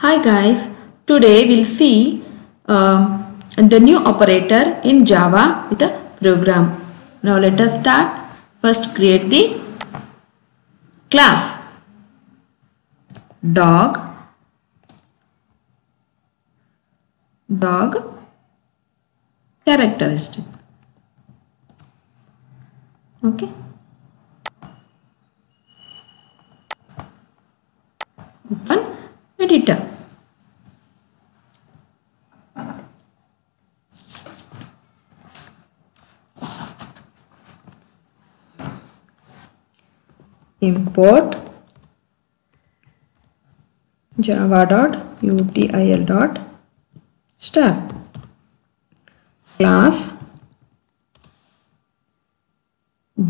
Hi guys, today we'll see the new operator in Java with a program. Now let us start. First create the class dog characteristic. Okay. Open editor. Import java.util.star class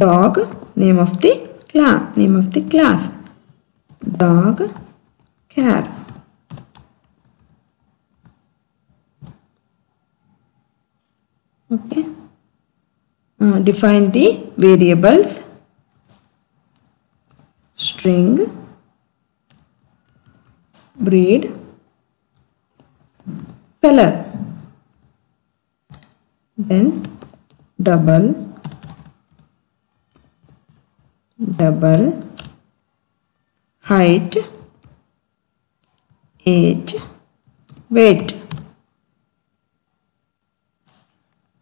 dog name of the class dog char. Okay. Define the variables string breed color, then double height, age, weight,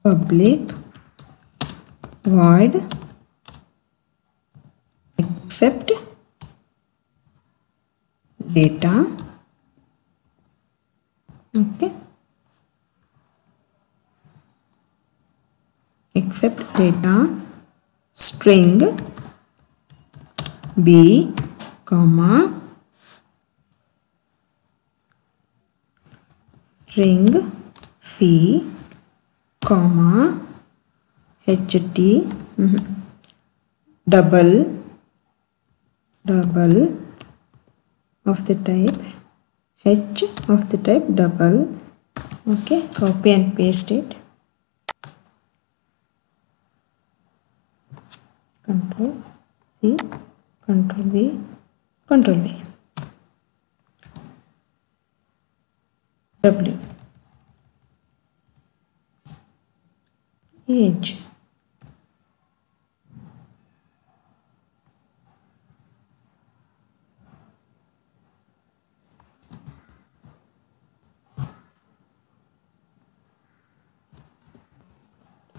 public void accept data. Okay, accept data string b comma string c comma ht double of the type h of the type double. Okay, copy and paste it. Control C, Control V, Control V. W age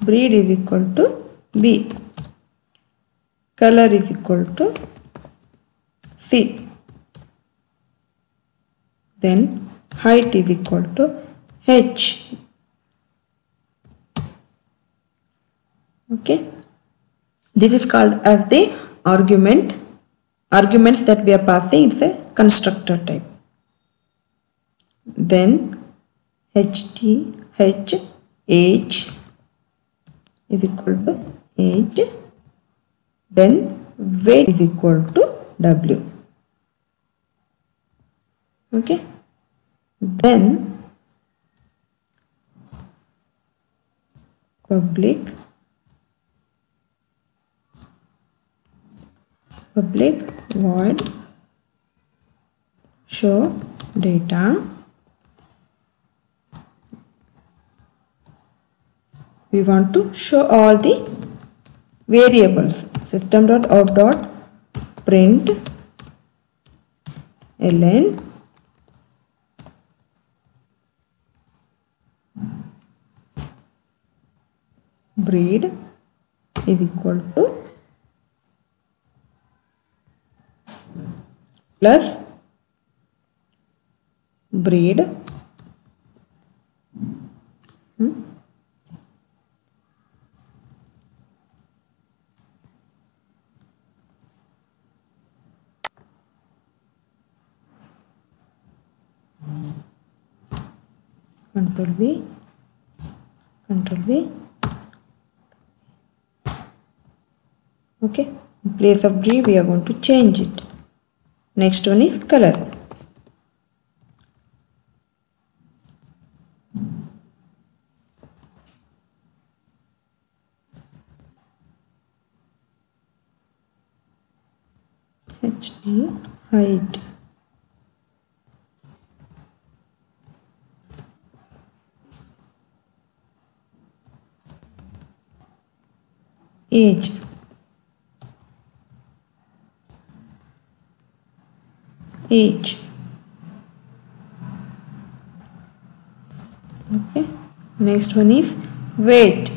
breed is equal to B, color is equal to C, then height is equal to H. Okay, this is called as the arguments that we are passing. It's a constructor type. Then H age is equal to age, then weight is equal to W. Okay, then public void show data we want to show all the variables. System.out.println breed is equal to plus breed Control V, okay. In place of breed we are going to change it. Next one is color. HD height age. Age. Okay. Next one is weight.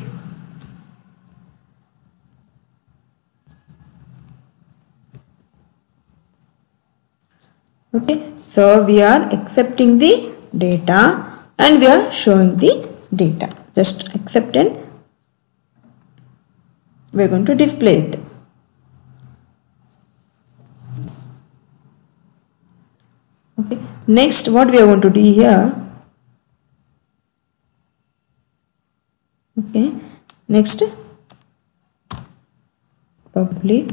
Okay. So we are accepting the data and we are showing the data. Just accept and we are going to display it. Okay. Next, what we are going to do here. Okay. Next, public,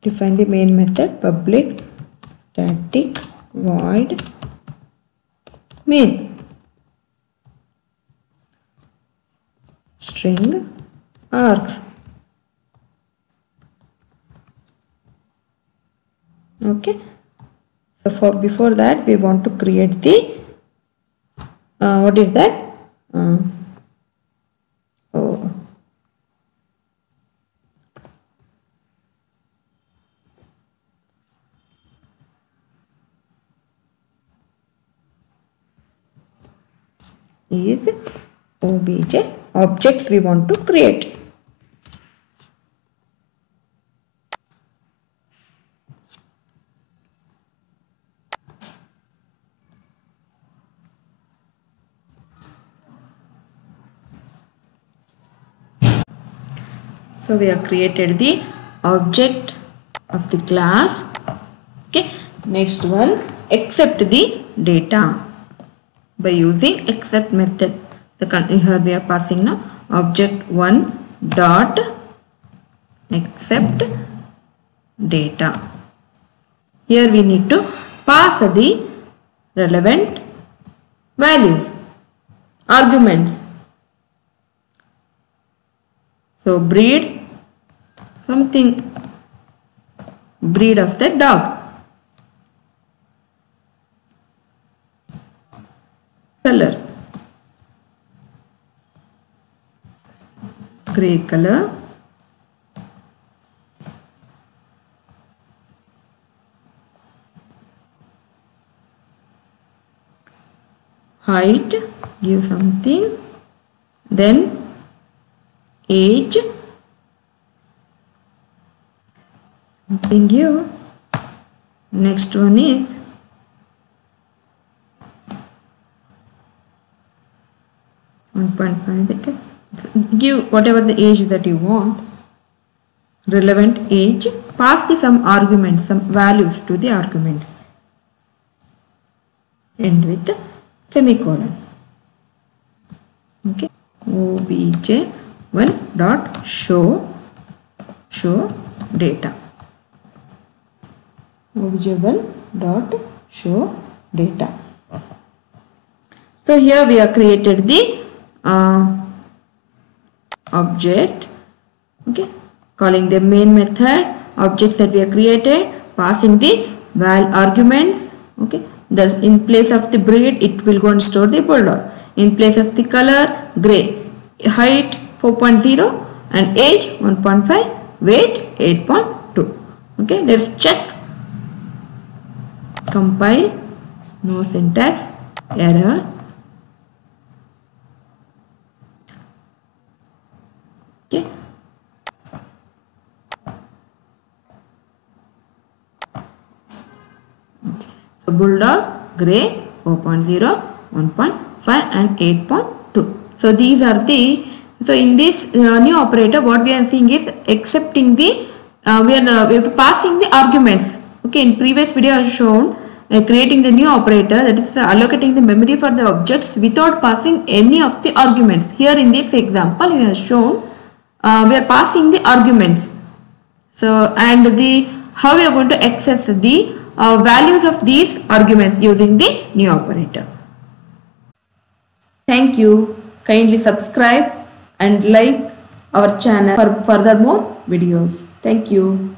define the main method, public static void main string args. Okay. So for before that we want to create the what is that? Is obj objects we want to create. So we have created the object of the class. Okay. Next one, accept the data by using accept method. Here we are passing now object 1 dot accept data. Here we need to pass the relevant values, arguments. So breed, something, breed of the dog. Color, grey color. Height, give something. Then age, something give. Next one is give whatever the age that you want, relevant age, pass the some arguments, some values to the arguments, end with the semicolon. Okay. obj1 dot show data. obj1 dot show data. So here we have created the object. Okay, calling the main method, objects that we have created, passing the arguments. Okay, thus in place of the breed it will go and store the bulldog. In place of the color, grey. Height 4.0 and age 1.5, weight 8.2. Okay, let's check. Compile, no syntax error. Okay. So bulldog, grey 4.0, 1.5 and 8.2. So these are the, so in this new operator what we are seeing is accepting the, we are passing the arguments. Okay, in previous video I have shown creating the new operator, that is allocating the memory for the objects without passing any of the arguments. Here in this example we have shown we are passing the arguments. So and the how we are going to access the values of these arguments using the new operator. Thank you. Kindly subscribe and like our channel for further more videos. Thank you.